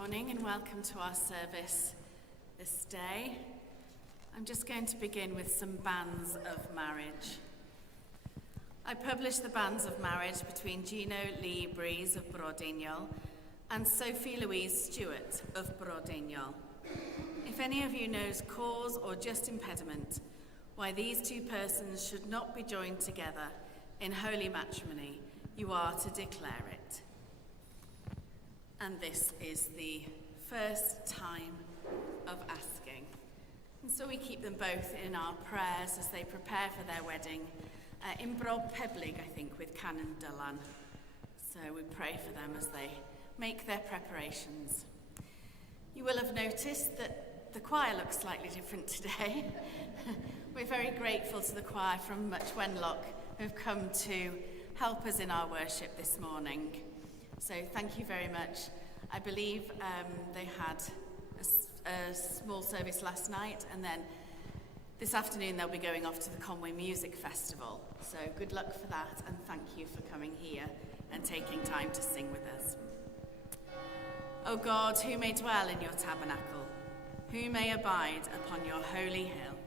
morning and welcome to our service this day. I'm just going to begin with some banns of marriage. I published the banns of marriage between Gino Lee Breeze of Brodignol and Sophie Louise Stewart of Brodignol. If any of you knows cause or just impediment why these two persons should not be joined together in holy matrimony, you are to declare it. And this is the first time of asking. And so we keep them both in our prayers as they prepare for their wedding in Broad Peblig, I think, with Canon Dylan. So we pray for them as they make their preparations. You will have noticed that the choir looks slightly different today. We're very grateful to the choir from Wenlock who've come to help us in our worship this morning. So thank you very much. I believe they had a small service last night, and then this afternoon they'll be going off to the Conway Music Festival. So good luck for that, and thank you for coming here and taking time to sing with us. O God, who may dwell in your tabernacle, who may abide upon your holy hill,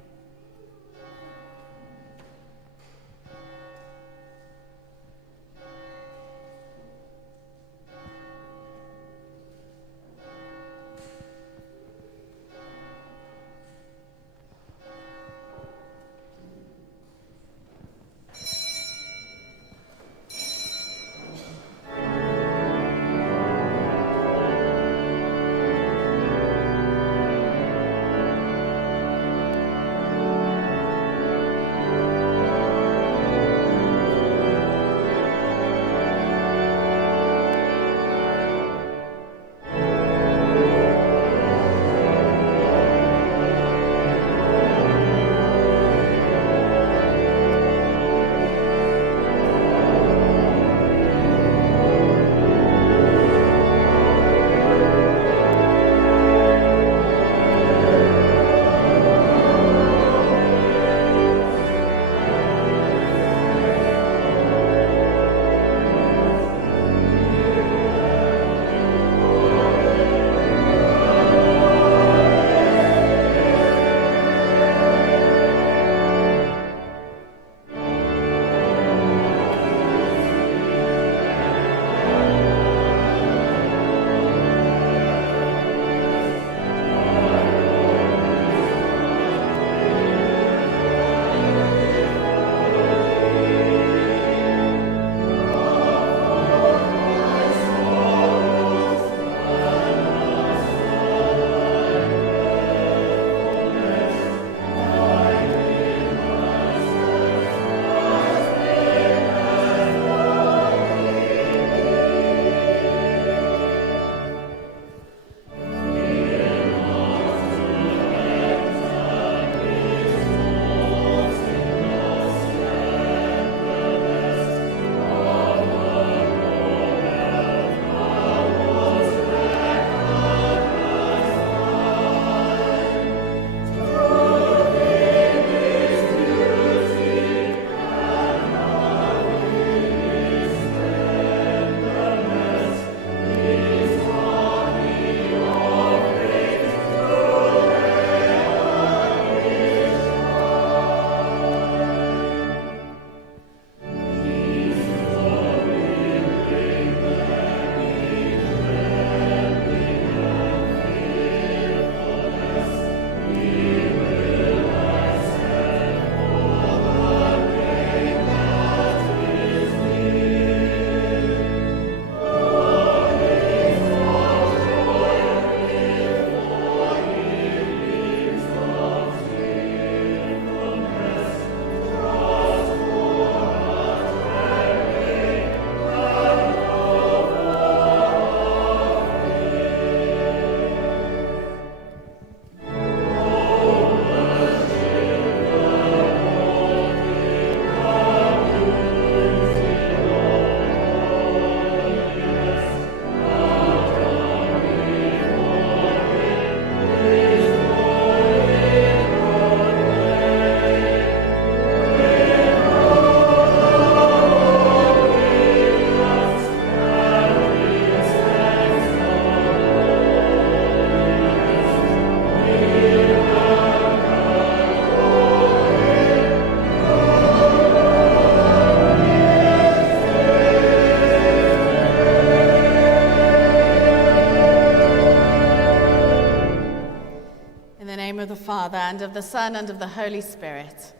Father, and of the Son, and of the Holy Spirit.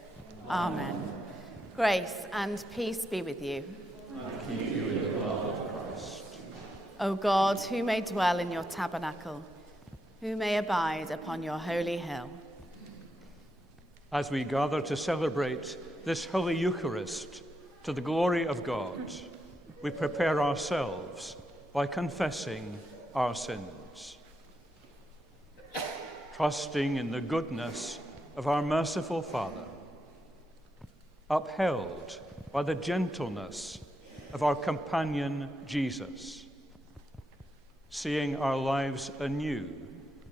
Amen. Grace and peace be with you. And keep you in the love of Christ. O God, who may dwell in your tabernacle, who may abide upon your holy hill. As we gather to celebrate this Holy Eucharist to the glory of God, we prepare ourselves by confessing our sins. Trusting in the goodness of our merciful Father, upheld by the gentleness of our companion Jesus, seeing our lives anew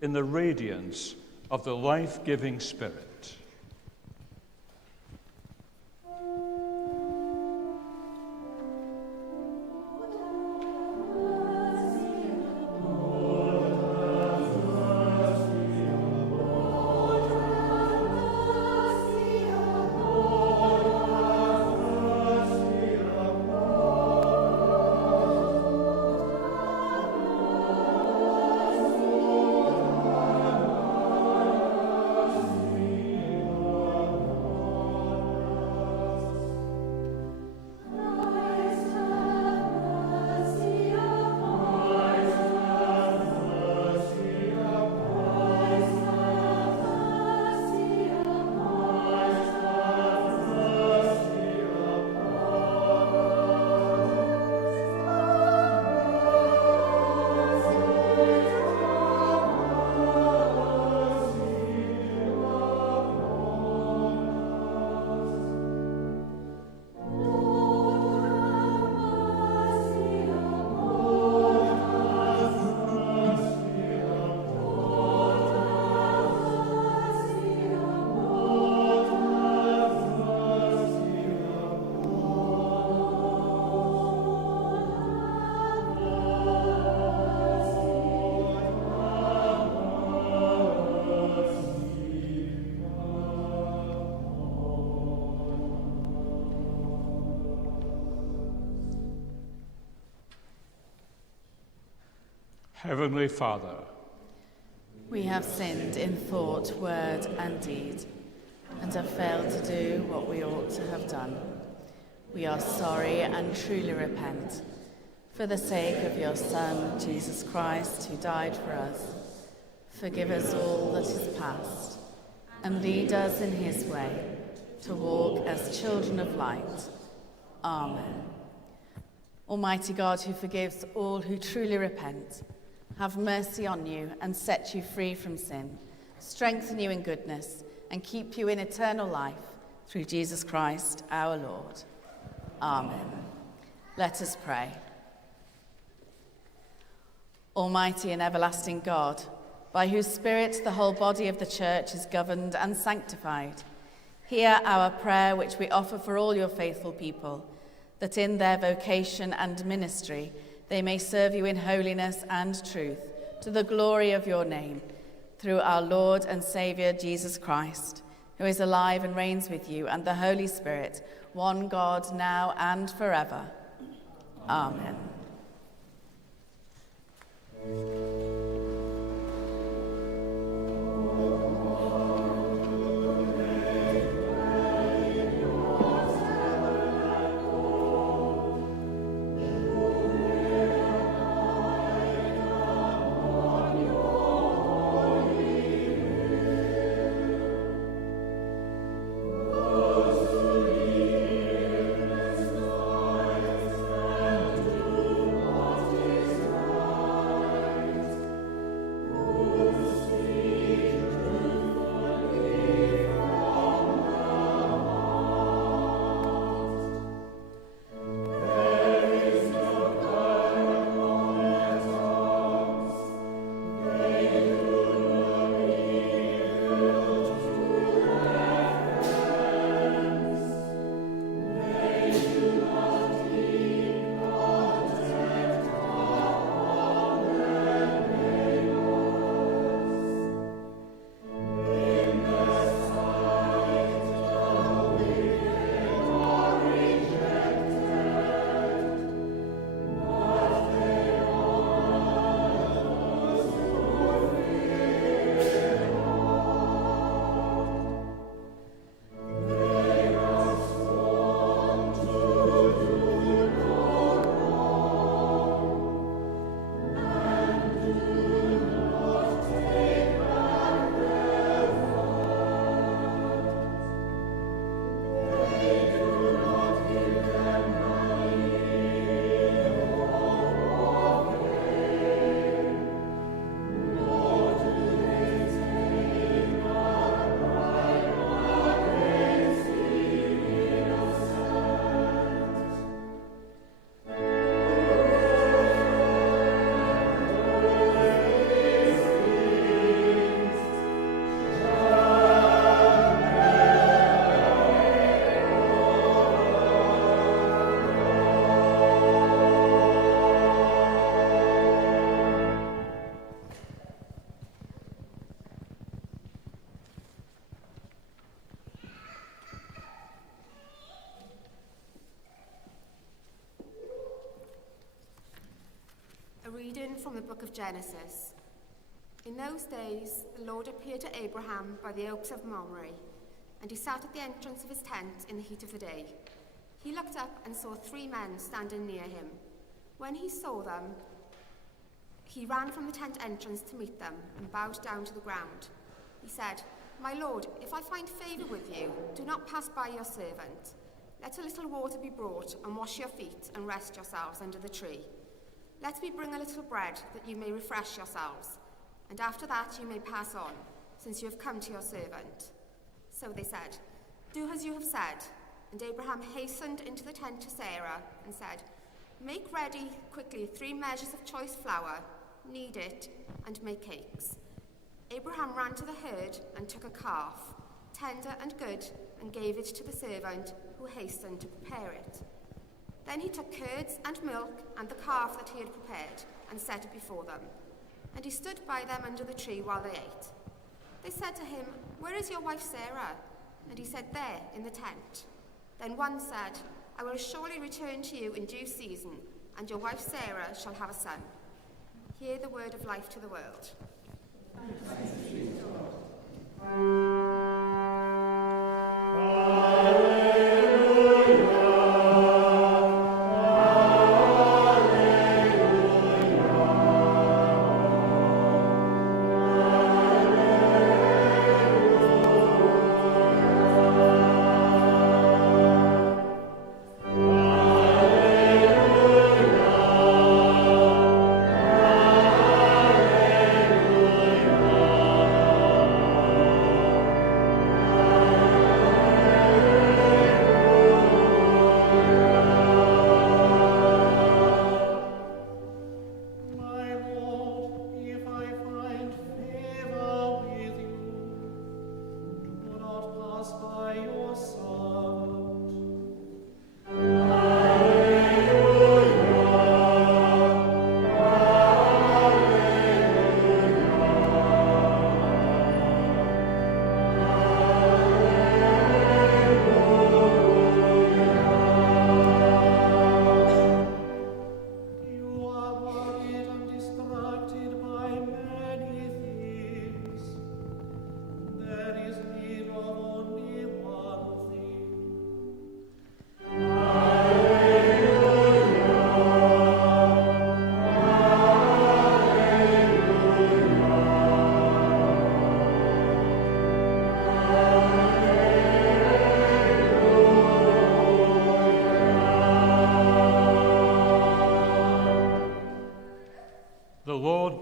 in the radiance of the life-giving Spirit. Heavenly Father, we have sinned in thought, word, and deed, and have failed to do what we ought to have done. We are sorry and truly repent. For the sake of your Son, Jesus Christ, who died for us, forgive us all that is past, and lead us in his way, to walk as children of light. Amen. Almighty God, who forgives all who truly repent, have mercy on you and set you free from sin, strengthen you in goodness, and keep you in eternal life through Jesus Christ our Lord. Amen. Let us pray. Almighty and everlasting God, by whose Spirit the whole body of the Church is governed and sanctified, hear our prayer which we offer for all your faithful people, that in their vocation and ministry they may serve you in holiness and truth, to the glory of your name, through our Lord and Saviour Jesus Christ, who is alive and reigns with you, and the Holy Spirit, one God, now and forever. Amen. Amen. reading from the book of Genesis. In those days, the Lord appeared to Abraham by the oaks of Mamre, and he sat at the entrance of his tent in the heat of the day. He looked up and saw 3 men standing near him. When he saw them, he ran from the tent entrance to meet them and bowed down to the ground. He said, "My Lord, if I find favor with you, do not pass by your servant. Let a little water be brought and wash your feet and rest yourselves under the tree. Let me bring a little bread that you may refresh yourselves, and after that you may pass on, since you have come to your servant." So they said, "Do as you have said." And Abraham hastened into the tent to Sarah and said, "Make ready quickly 3 measures of choice flour, knead it, and make cakes." Abraham ran to the herd and took a calf, tender and good, and gave it to the servant who hastened to prepare it. Then he took curds and milk and the calf that he had prepared and set it before them. And he stood by them under the tree while they ate. They said to him, "Where is your wife Sarah?" And he said, "There, in the tent." Then one said, "I will surely return to you in due season, and your wife Sarah shall have a son." Hear the word of life to the world. Thanks be to God.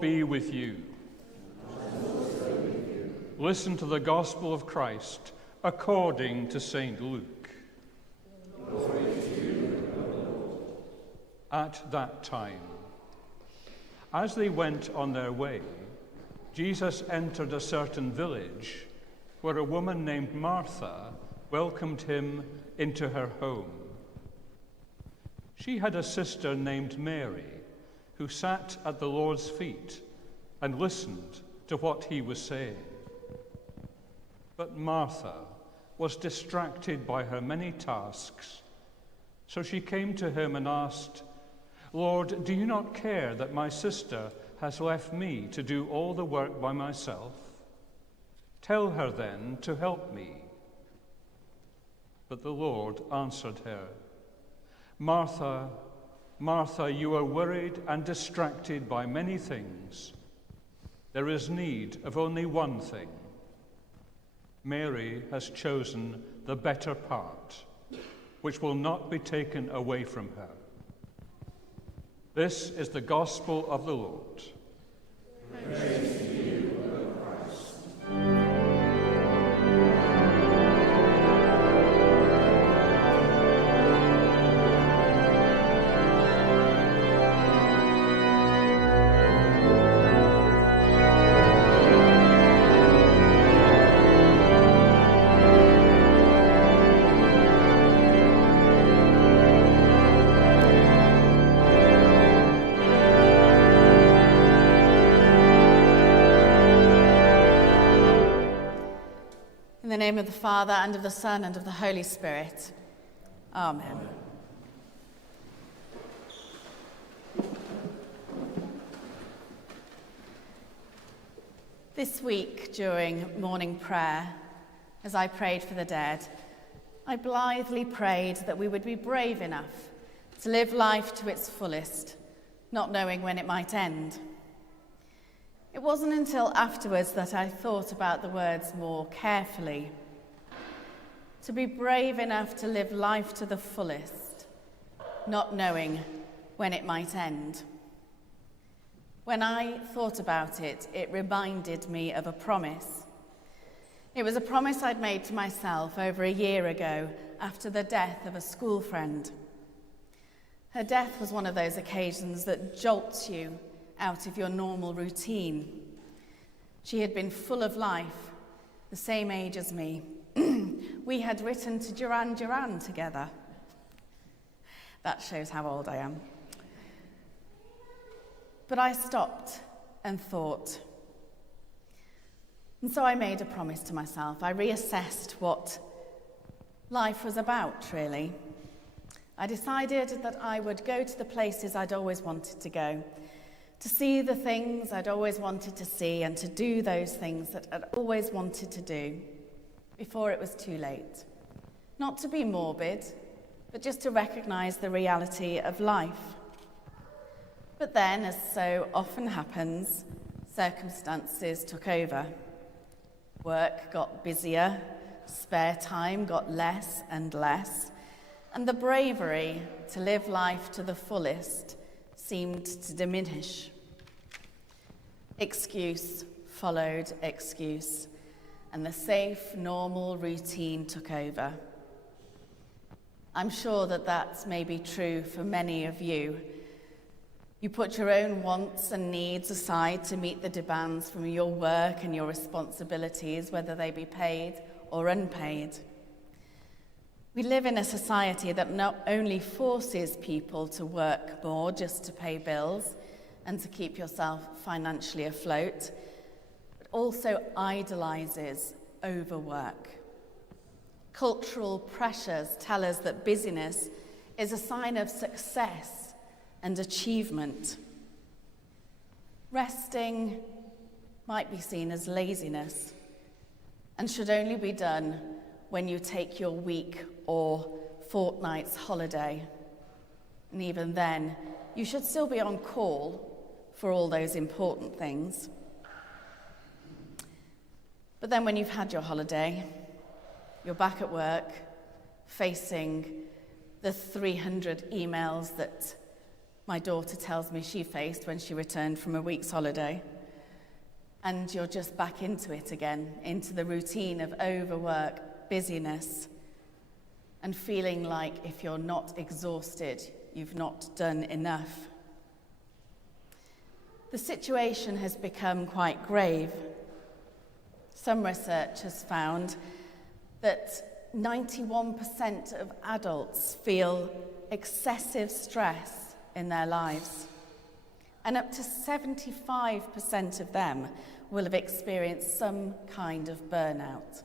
Be with you. Listen to the gospel of Christ according to St. Luke. Glory to you, Lord. At that time, as they went on their way, Jesus entered a certain village where a woman named Martha welcomed him into her home. She had a sister named Mary, who sat at the Lord's feet and listened to what he was saying. But Martha was distracted by her many tasks, so she came to him and asked, "Lord, do you not care that my sister has left me to do all the work by myself? Tell her then to help me." But the Lord answered her, "Martha, Martha, you are worried and distracted by many things. There is need of only one thing. Mary has chosen the better part, which will not be taken away from her." This is the gospel of the Lord. Praise to you, O Christ. In the name of the Father, and of the Son, and of the Holy Spirit. Amen. This week during morning prayer, as I prayed for the dead, I blithely prayed that we would be brave enough to live life to its fullest, not knowing when it might end. It wasn't until afterwards that I thought about the words more carefully. To be brave enough to live life to the fullest, not knowing when it might end. When I thought about it, it reminded me of a promise. It was a promise I'd made to myself over a year ago after the death of a school friend. Her death was one of those occasions that jolts you out of your normal routine. She had been full of life, the same age as me. We had written to Duran Duran together. That shows how old I am. But I stopped and thought. And so I made a promise to myself. I reassessed what life was about, really. I decided that I would go to the places I'd always wanted to go, to see the things I'd always wanted to see, and to do those things that I'd always wanted to do before it was too late. Not to be morbid, but just to recognize the reality of life. But then, as so often happens, circumstances took over. Work got busier, spare time got less and less, and the bravery to live life to the fullest seemed to diminish. Excuse followed excuse, and the safe, normal routine took over. I'm sure that that's maybe true for many of you. You put your own wants and needs aside to meet the demands from your work and your responsibilities, whether they be paid or unpaid. We live in a society that not only forces people to work more just to pay bills and to keep yourself financially afloat, but also idolizes overwork. Cultural pressures tell us that busyness is a sign of success and achievement. Resting might be seen as laziness and should only be done when you take your week or fortnight's holiday. And even then, you should still be on call for all those important things. But then when you've had your holiday, you're back at work, facing the 300 emails that my daughter tells me she faced when she returned from a week's holiday. And you're just back into it again, into the routine of overwork, busyness, and feeling like if you're not exhausted, you've not done enough. The situation has become quite grave. Some research has found that 91% of adults feel excessive stress in their lives, and up to 75% of them will have experienced some kind of burnout.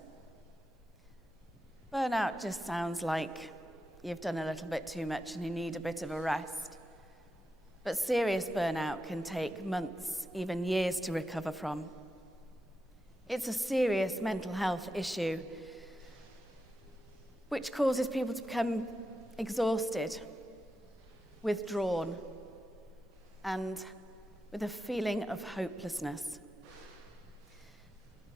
Burnout just sounds like you've done a little bit too much and you need a bit of a rest. But serious burnout can take months, even years to recover from. It's a serious mental health issue which causes people to become exhausted, withdrawn, and with a feeling of hopelessness.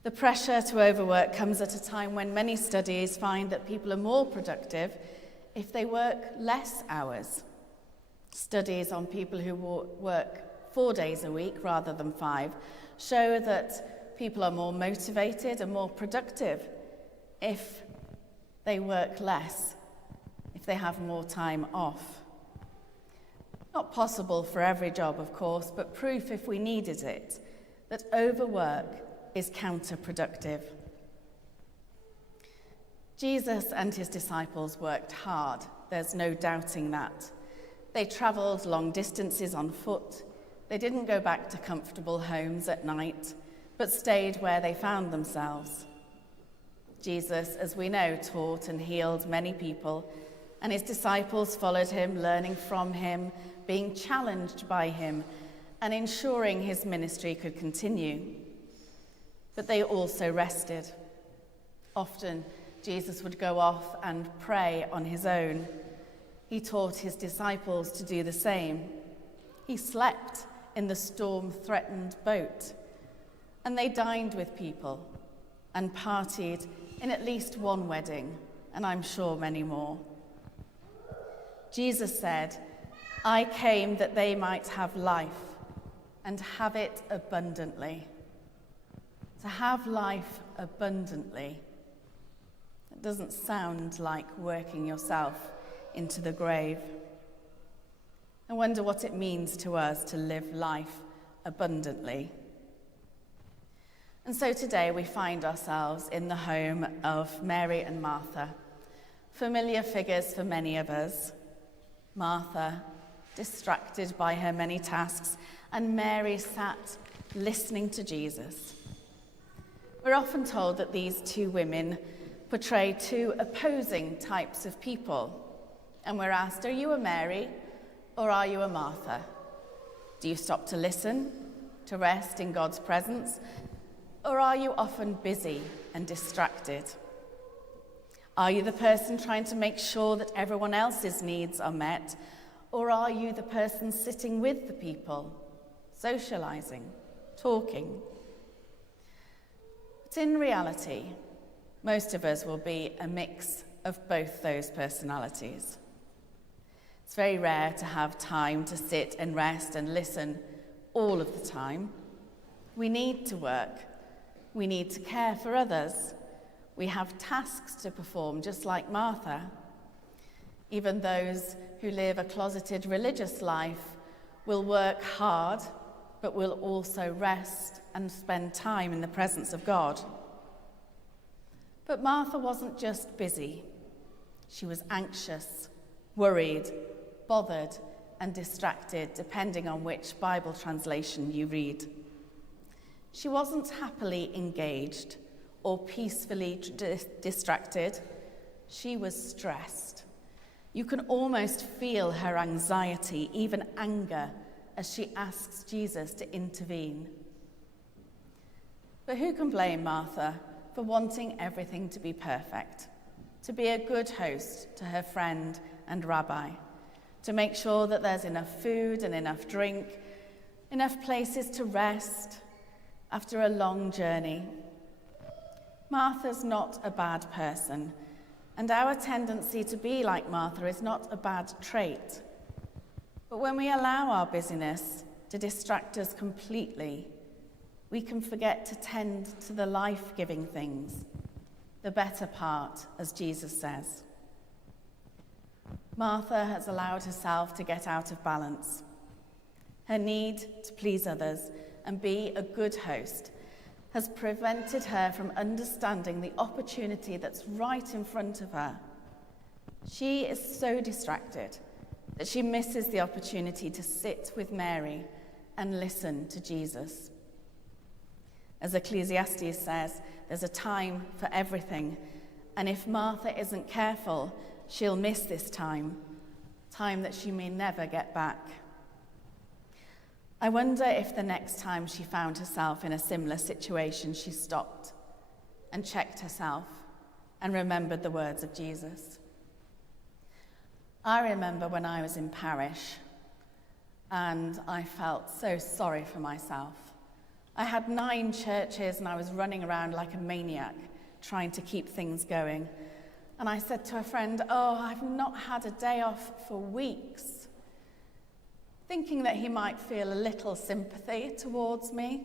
The pressure to overwork comes at a time when many studies find that people are more productive if they work less hours. Studies on people who work 4 days a week rather than 5 show that people are more motivated and more productive if they work less, if they have more time off. Not possible for every job, of course, but proof, if we needed it, that overwork is counterproductive. Jesus and his disciples worked hard, there's no doubting that. They travelled long distances on foot. They didn't go back to comfortable homes at night, but stayed where they found themselves. Jesus, as we know, taught and healed many people, and his disciples followed him, learning from him, being challenged by him, and ensuring his ministry could continue. but they also rested. Often, Jesus would go off and pray on his own. He taught his disciples to do the same. He slept in the storm-threatened boat, and they dined with people and partied in at least one wedding, and I'm sure many more. Jesus said, "I came that they might have life and have it abundantly." To have life abundantly. It doesn't sound like working yourself into the grave. I wonder what it means to us to live life abundantly. And so today we find ourselves in the home of Mary and Martha, familiar figures for many of us. Martha, distracted by her many tasks, and Mary sat listening to Jesus. We're often told that these two women portray two opposing types of people. And we're asked, are you a Mary or are you a Martha? Do you stop to listen, to rest in God's presence? Or are you often busy and distracted? Are you the person trying to make sure that everyone else's needs are met? Or are you the person sitting with the people, socializing, talking? But in reality, most of us will be a mix of both those personalities. It's very rare to have time to sit and rest and listen all of the time. We need to work. We need to care for others. We have tasks to perform, just like Martha. Even those who live a closeted religious life will work hard, but will also rest and spend time in the presence of God. But Martha wasn't just busy. She was anxious, worried, bothered, and distracted, depending on which Bible translation you read. She wasn't happily engaged or peacefully distracted. She was stressed. You can almost feel her anxiety, even anger, as she asks Jesus to intervene. But who can blame Martha for wanting everything to be perfect, to be a good host to her friend and rabbi, to make sure that there's enough food and enough drink, enough places to rest after a long journey? Martha's not a bad person, and our tendency to be like Martha is not a bad trait. But when we allow our busyness to distract us completely, we can forget to tend to the life-giving things, the better part, as Jesus says. Martha has allowed herself to get out of balance. Her need to please others and be a good host has prevented her from understanding the opportunity that's right in front of her. She is so distracted that she misses the opportunity to sit with Mary and listen to Jesus. As Ecclesiastes says, there's a time for everything, and if Martha isn't careful, she'll miss this time that she may never get back. I wonder if the next time she found herself in a similar situation, she stopped and checked herself and remembered the words of Jesus. I remember when I was in parish and I felt so sorry for myself. I had 9 churches and I was running around like a maniac trying to keep things going. And I said to a friend, I've not had a day off for weeks, thinking that he might feel a little sympathy towards me.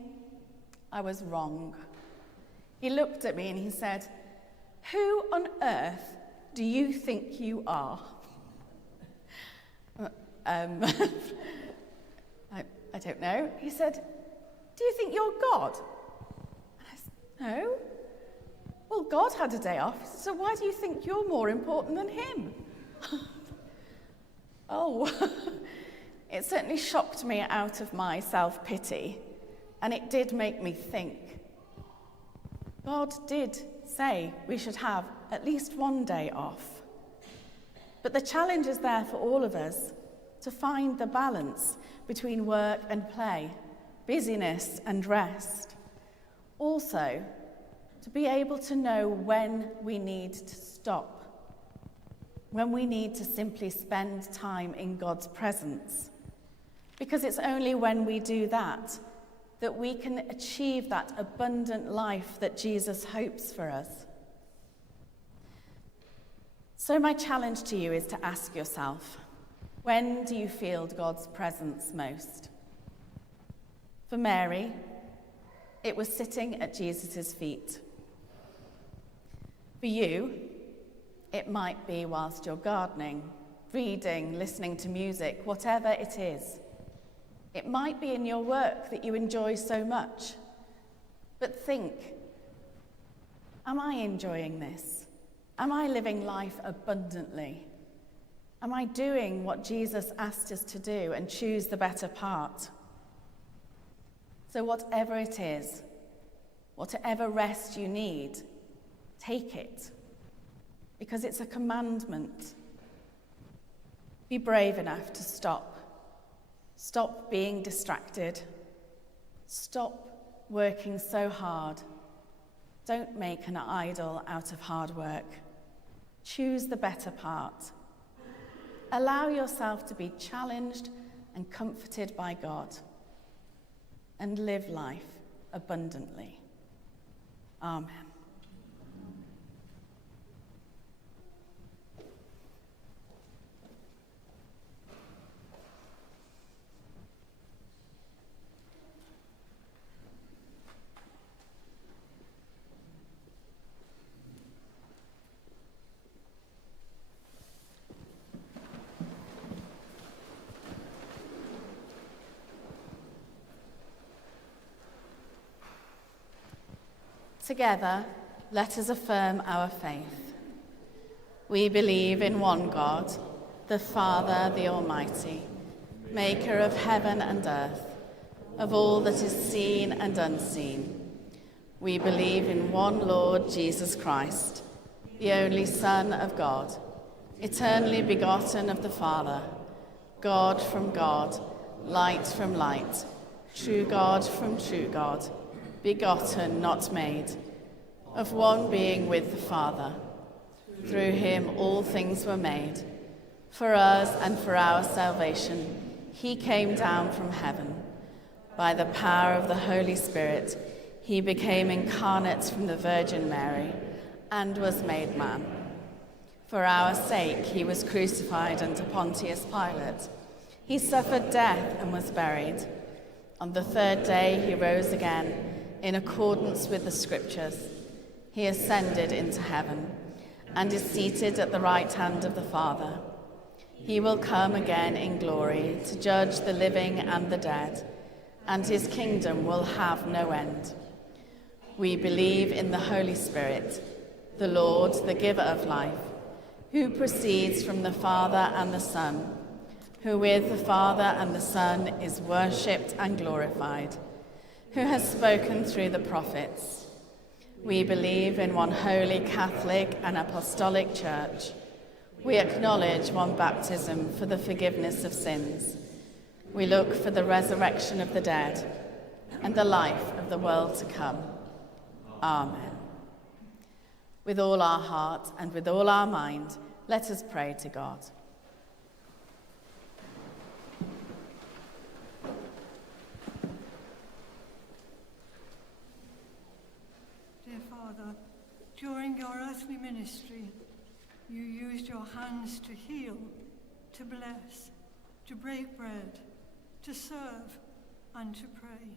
I was wrong. He looked at me and he said, "Who on earth do you think you are?" I don't know. He said, "Do you think you're God?" And I said, "No." "Well, God had a day off, so why do you think you're more important than him?" It certainly shocked me out of my self-pity, and it did make me think. God did say we should have at least one day off. But the challenge is there for all of us to find the balance between work and play, busyness and rest. Also, to be able to know when we need to stop, when we need to simply spend time in God's presence. Because it's only when we do that that we can achieve that abundant life that Jesus hopes for us. So my challenge to you is to ask yourself, when do you feel God's presence most? For Mary, it was sitting at Jesus' feet. For you, it might be whilst you're gardening, reading, listening to music, whatever it is. It might be in your work that you enjoy so much. But think, am I enjoying this? Am I living life abundantly? Am I doing what Jesus asked us to do and choose the better part? So whatever it is, whatever rest you need, take it, because it's a commandment. Be brave enough to stop. Stop being distracted. Stop working so hard. Don't make an idol out of hard work. Choose the better part. Allow yourself to be challenged and comforted by God, and live life abundantly. Amen. Together, let us affirm our faith. We believe in one God, the Father, the Almighty, maker of heaven and earth, of all that is seen and unseen. We believe in one Lord Jesus Christ, the only Son of God, eternally begotten of the Father, God from God, light from light, true God from true God, begotten, not made, of one being with the Father. Through him all things were made. For us and for our salvation, he came down from heaven. By the power of the Holy Spirit, he became incarnate from the Virgin Mary and was made man. For our sake, he was crucified under Pontius Pilate. He suffered death and was buried. On the third day, he rose again, in accordance with the Scriptures. He ascended into heaven and is seated at the right hand of the Father. He will come again in glory to judge the living and the dead, and his kingdom will have no end. We believe in the Holy Spirit, the Lord, the giver of life, who proceeds from the Father and the Son, who with the Father and the Son is worshipped and glorified, who has spoken through the prophets. We believe in one holy Catholic and Apostolic Church. We acknowledge one baptism for the forgiveness of sins. We look for the resurrection of the dead and the life of the world to come. Amen. With all our heart and with all our mind, let us pray to God. Father, during your earthly ministry, you used your hands to heal, to bless, to break bread, to serve, and to pray.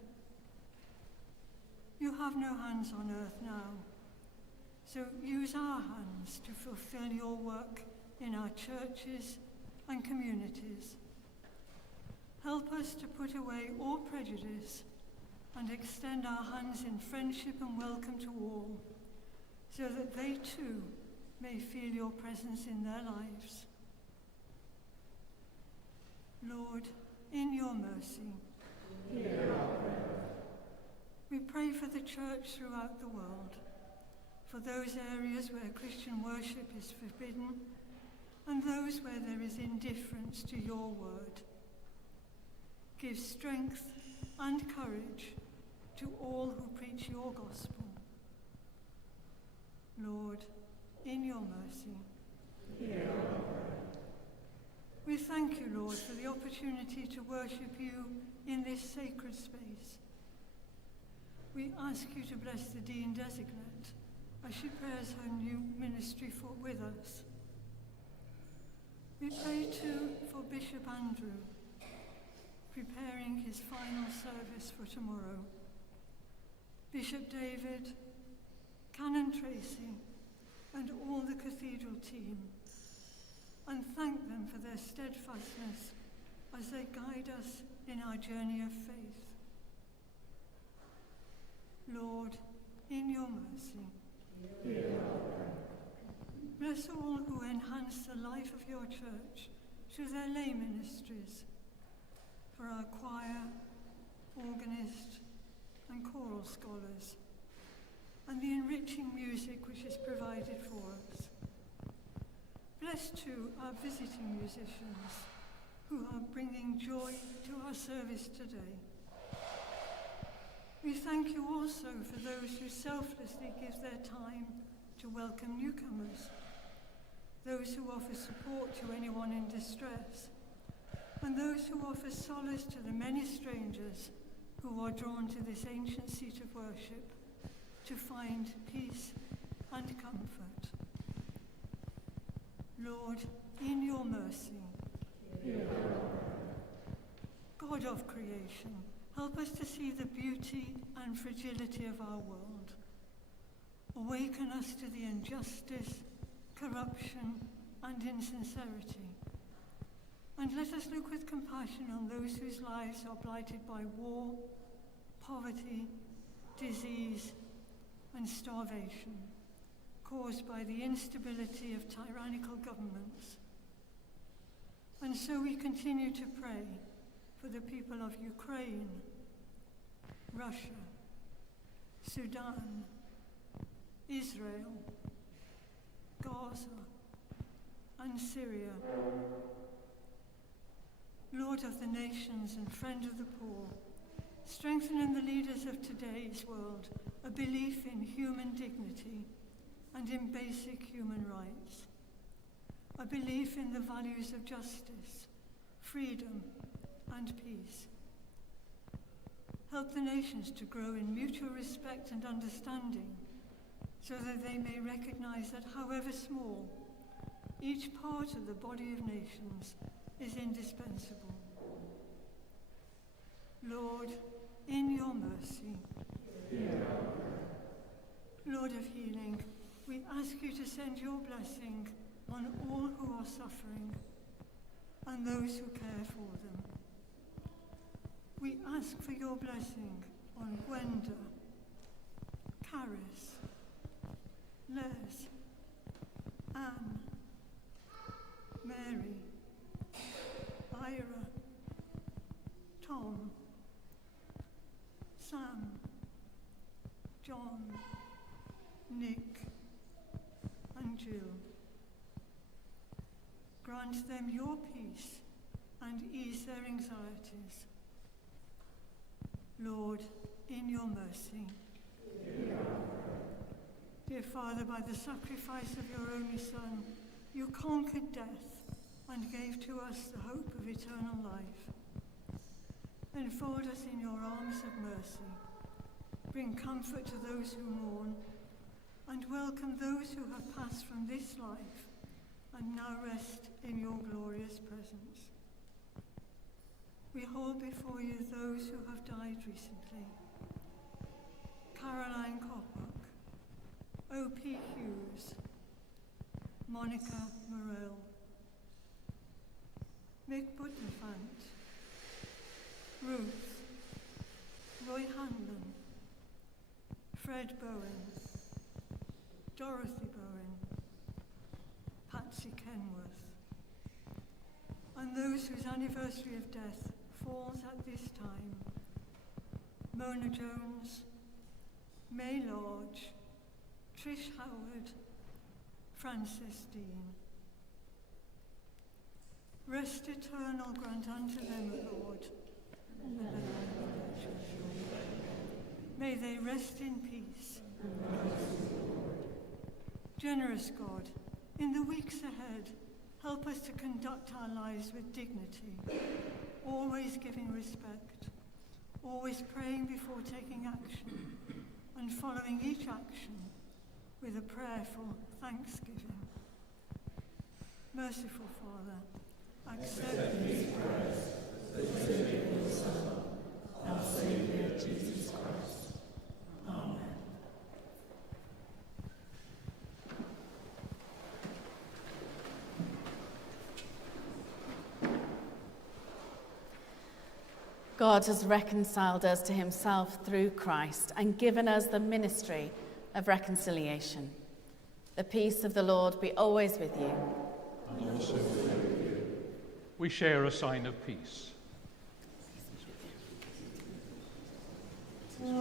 You have no hands on earth now, so use our hands to fulfill your work in our churches and communities. Help us to put away all prejudice and extend our hands in friendship and welcome to all, so that they too may feel your presence in their lives. Lord, in your mercy, hear our prayer. We pray for the Church throughout the world, for those areas where Christian worship is forbidden, and those where there is indifference to your word. Give strength and courage to all who preach your gospel. Lord, in your mercy. Hear our prayer. We thank you, Lord, for the opportunity to worship you in this sacred space. We ask you to bless the Dean Designate as she prepares her new ministry with us. We pray too for Bishop Andrew, preparing his final service for tomorrow. Bishop David, Canon Tracy, and all the cathedral team, and thank them for their steadfastness as they guide us in our journey of faith. Lord, in your mercy. Hear our prayer. Bless all who enhance the life of your church through their lay ministries, for our choir, organist, and choral scholars, and the enriching music which is provided for us. Bless too our visiting musicians who are bringing joy to our service today. We thank you also for those who selflessly give their time to welcome newcomers, those who offer support to anyone in distress, and those who offer solace to the many strangers who are drawn to this ancient seat of worship to find peace and comfort. Lord, in your mercy. God of creation, help us to see the beauty and fragility of our world. Awaken us to the injustice, corruption, and insincerity. And let us look with compassion on those whose lives are blighted by war, poverty, disease, and starvation, caused by the instability of tyrannical governments. And so we continue to pray for the people of Ukraine, Russia, Sudan, Israel, Gaza, and Syria. Lord of the nations and friend of the poor, strengthen in the leaders of today's world a belief in human dignity and in basic human rights, a belief in the values of justice, freedom, and peace. Help the nations to grow in mutual respect and understanding, so that they may recognize that however small, each part of the body of nations is indispensable. Lord, in your mercy. Lord of healing, we ask you to send your blessing on all who are suffering and those who care for them. We ask for your blessing on Gwenda, Caris, Les, Anne, Mary, Ira, Tom, Sam, John, Nick, and Jill. Grant them your peace and ease their anxieties. Lord, in your mercy. Dear Father, by the sacrifice of your only Son, you conquered death and gave to us the hope of eternal life. Enfold us in your arms of mercy. Bring comfort to those who mourn, and welcome those who have passed from this life and now rest in your glorious presence. We hold before you those who have died recently. Caroline Coppock, O.P. Hughes, Monica Morell, Mick Buttenfant, Ruth, Roy Hanlon, Fred Bowen, Dorothy Bowen, Patsy Kenworth, and those whose anniversary of death falls at this time: Mona Jones, May Lodge, Trish Howard, Francis Dean. Rest eternal grant unto them, Lord. May they rest in peace. Generous God, in the weeks ahead, help us to conduct our lives with dignity, always giving respect, always praying before taking action, and following each action with a prayerful thanksgiving. Merciful Father, accept these prayers for the sake of your Son, our Saviour Jesus Christ. Amen. God has reconciled us to himself through Christ and given us the ministry of reconciliation. The peace of the Lord be always with you. And also with you. We share a sign of peace. We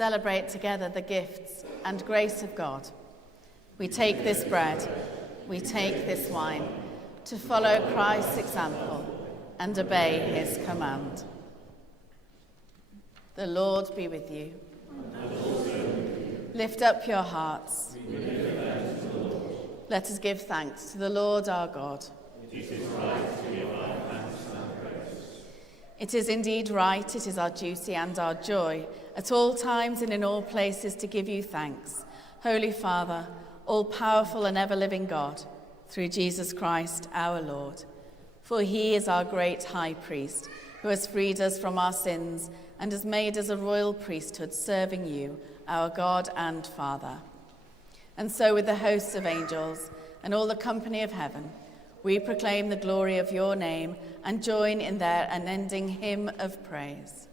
celebrate together the gifts and grace of God. We take this bread, we take this wine, to follow Christ's example and obey his command. The Lord be with you. Lift up your hearts. Let us give thanks to the Lord our God. It is right to give our thanks and praise. It is indeed right, it is our duty and our joy, at all times and in all places to give you thanks, Holy Father, all-powerful and ever-living God, through Jesus Christ our Lord. For he is our great high priest, who has freed us from our sins and has made us a royal priesthood, serving you, our God and Father. And so with the hosts of angels and all the company of heaven, we proclaim the glory of your name and join in their unending hymn of praise.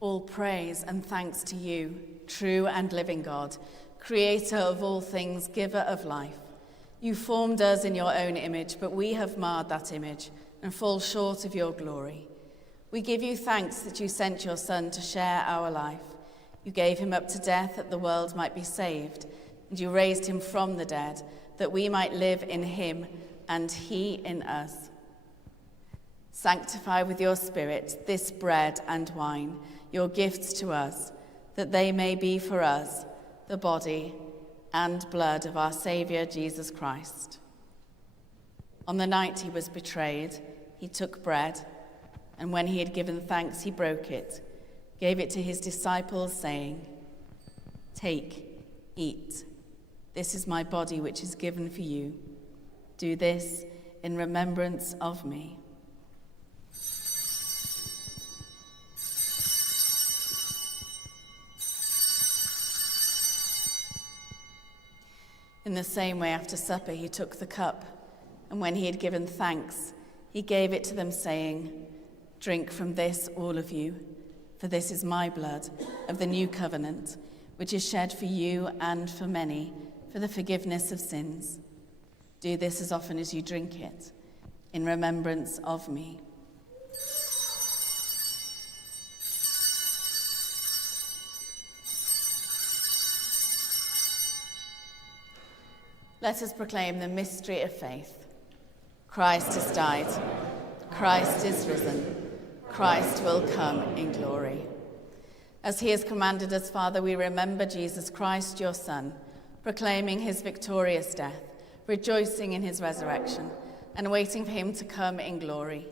All praise and thanks to you, true and living God, creator of all things, giver of life. You formed us in your own image, but we have marred that image and fall short of your glory. We give you thanks that you sent your Son to share our life. You gave him up to death that the world might be saved, and you raised him from the dead that we might live in him and he in us. Sanctify with your Spirit this bread and wine, your gifts to us, that they may be for us the body and blood of our Saviour Jesus Christ. On the night he was betrayed, he took bread, and when he had given thanks, he broke it, gave it to his disciples, saying, "Take, eat. This is my body which is given for you. Do this in remembrance of me." In the same way, after supper, he took the cup, and when he had given thanks, he gave it to them, saying, "Drink from this, all of you, for this is my blood of the new covenant, which is shed for you and for many for the forgiveness of sins. Do this as often as you drink it, in remembrance of me. Let us proclaim the mystery of faith. Christ has died. Christ is risen. Christ will come in glory. As he has commanded us, Father, we remember Jesus Christ, your Son, proclaiming his victorious death, rejoicing in his resurrection, and waiting for him to come in glory.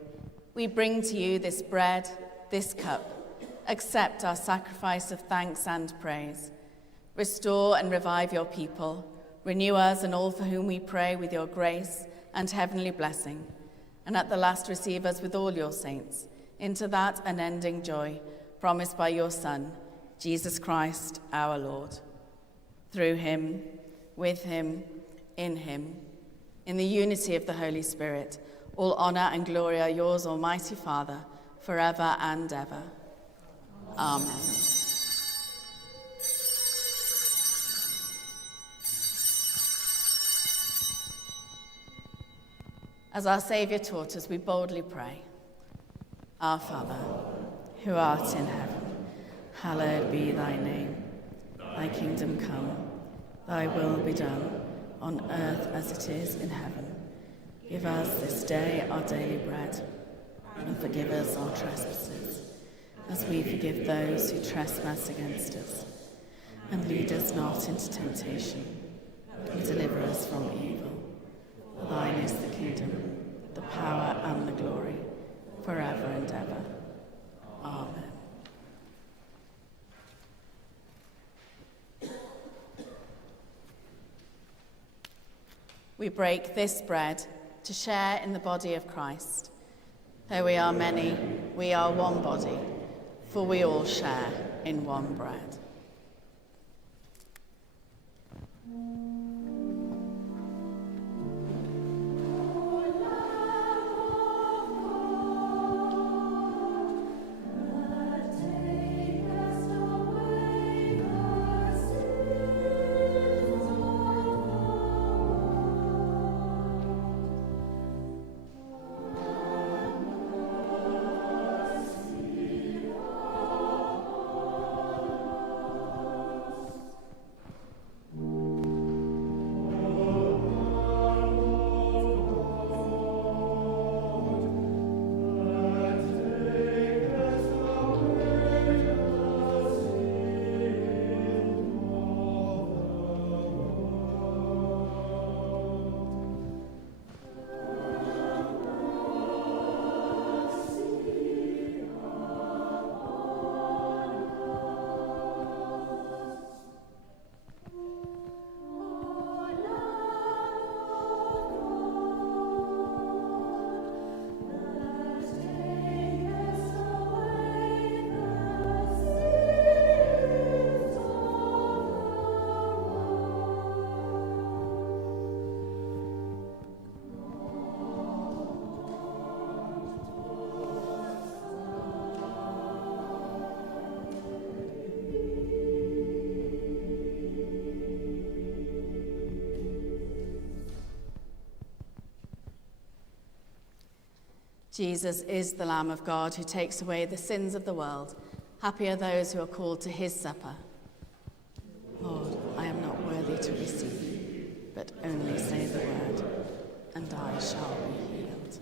We bring to you this bread, this cup. Accept our sacrifice of thanks and praise. Restore and revive your people. Renew us and all for whom we pray with your grace and heavenly blessing. And at the last receive us with all your saints into that unending joy promised by your Son, Jesus Christ our Lord. Through him, with him, in the unity of the Holy Spirit, all honor and glory are yours, Almighty Father, forever and ever. Amen. As our Saviour taught us, we boldly pray. Our Father, who art in heaven, hallowed be thy name. Thy kingdom come, thy will be done, on earth as it is in heaven. Give us this day our daily bread, and forgive us our trespasses, as we forgive those who trespass against us. And lead us not into temptation, but deliver us from evil. For thine is the kingdom, the power and the glory, forever and ever. Amen. We break this bread to share in the body of Christ. Though we are many, we are one body, for we all share in one bread. Jesus is the Lamb of God who takes away the sins of the world. Happy are those who are called to his supper. Lord, I am not worthy to receive you, but only say the word, and I shall be healed.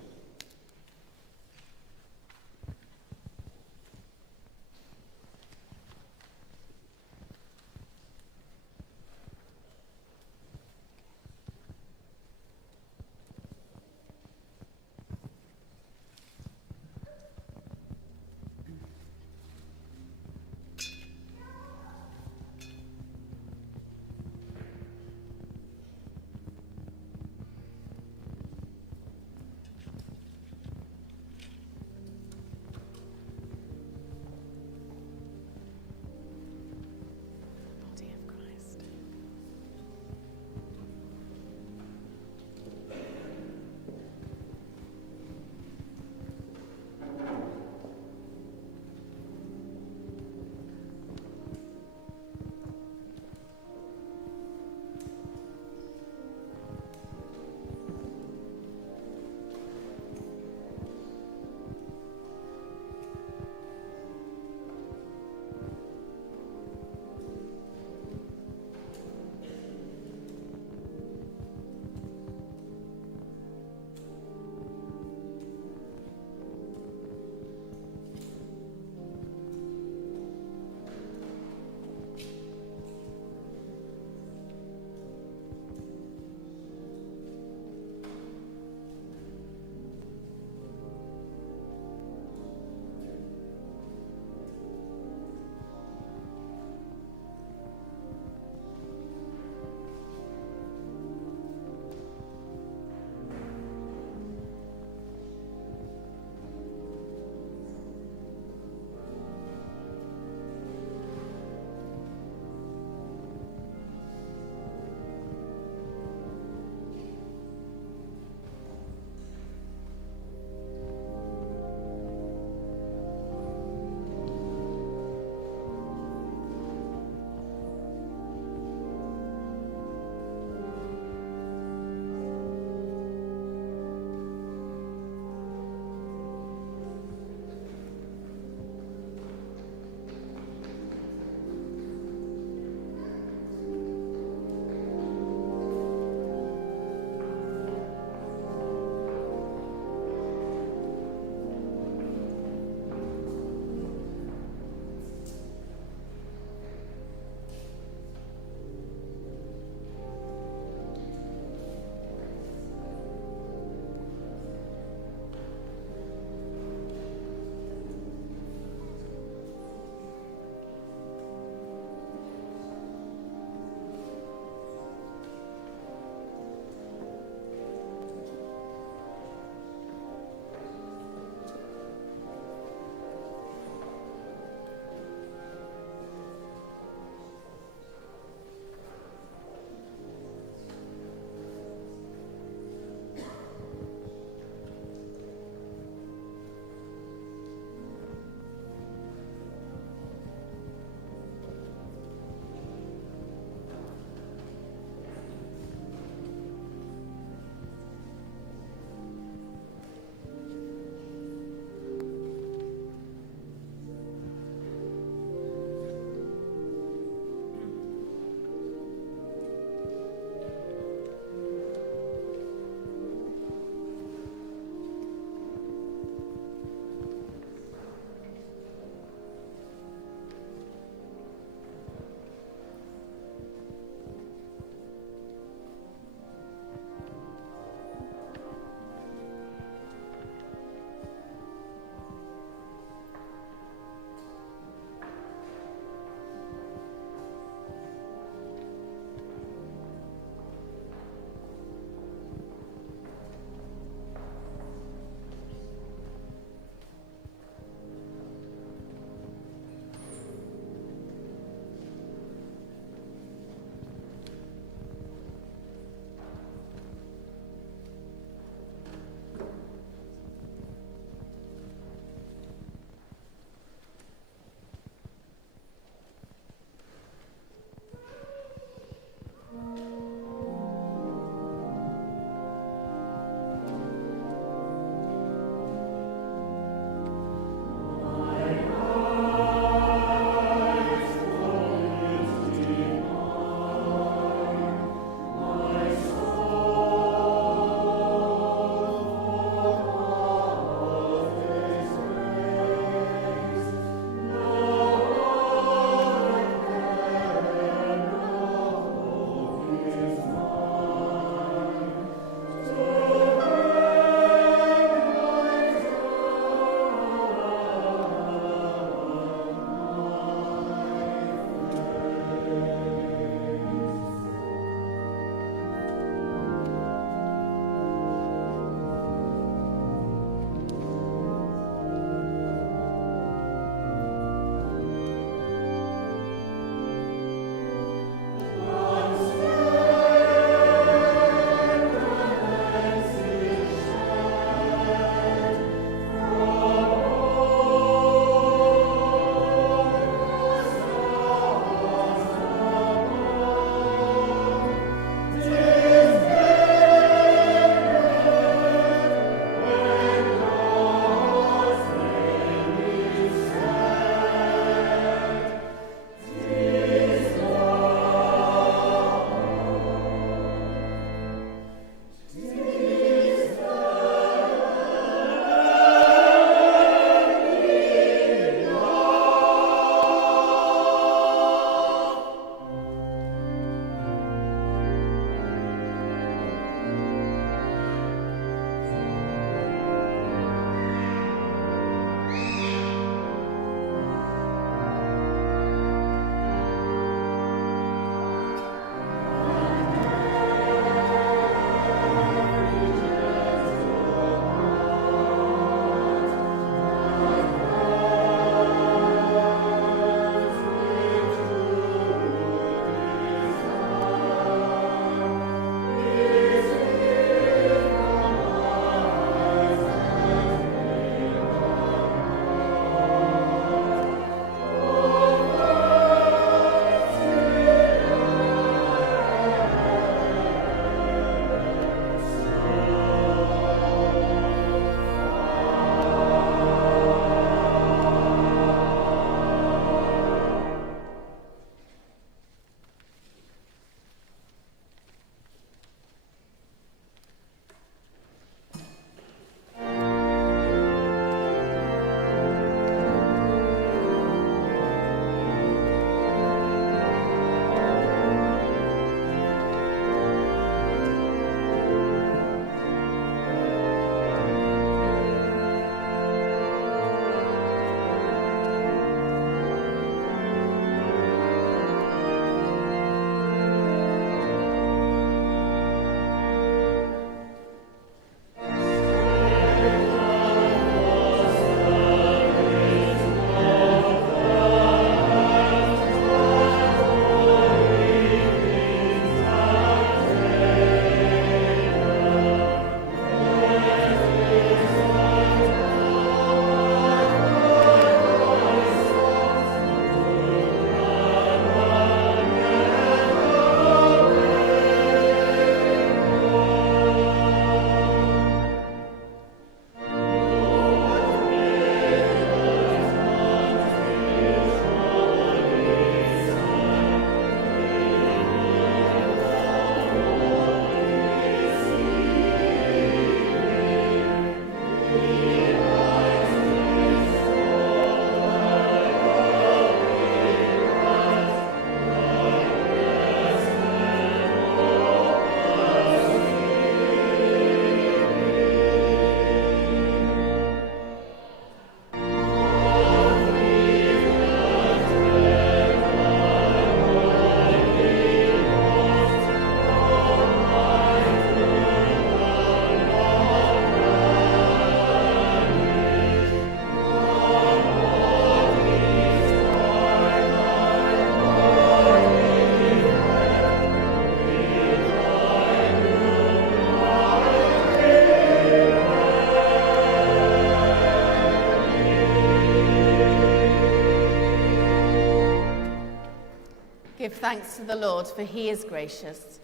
Give thanks to the Lord, for he is gracious.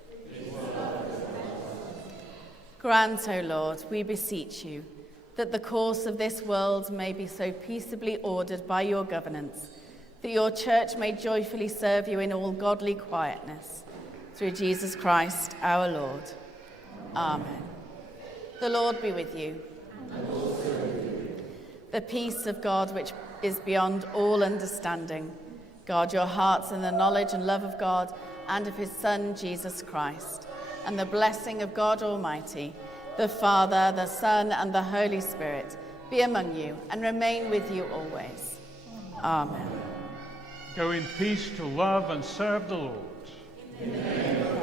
Grant, O Lord, we beseech you, that the course of this world may be so peaceably ordered by your governance, that your church may joyfully serve you in all godly quietness. Through Jesus Christ, our Lord. Amen. The Lord be with you. And also with you. The peace of God, which is beyond all understanding, guard your hearts in the knowledge and love of God and of his Son, Jesus Christ. And the blessing of God Almighty, the Father, the Son, and the Holy Spirit be among you and remain with you always. Amen. Go in peace to love and serve the Lord. In the name of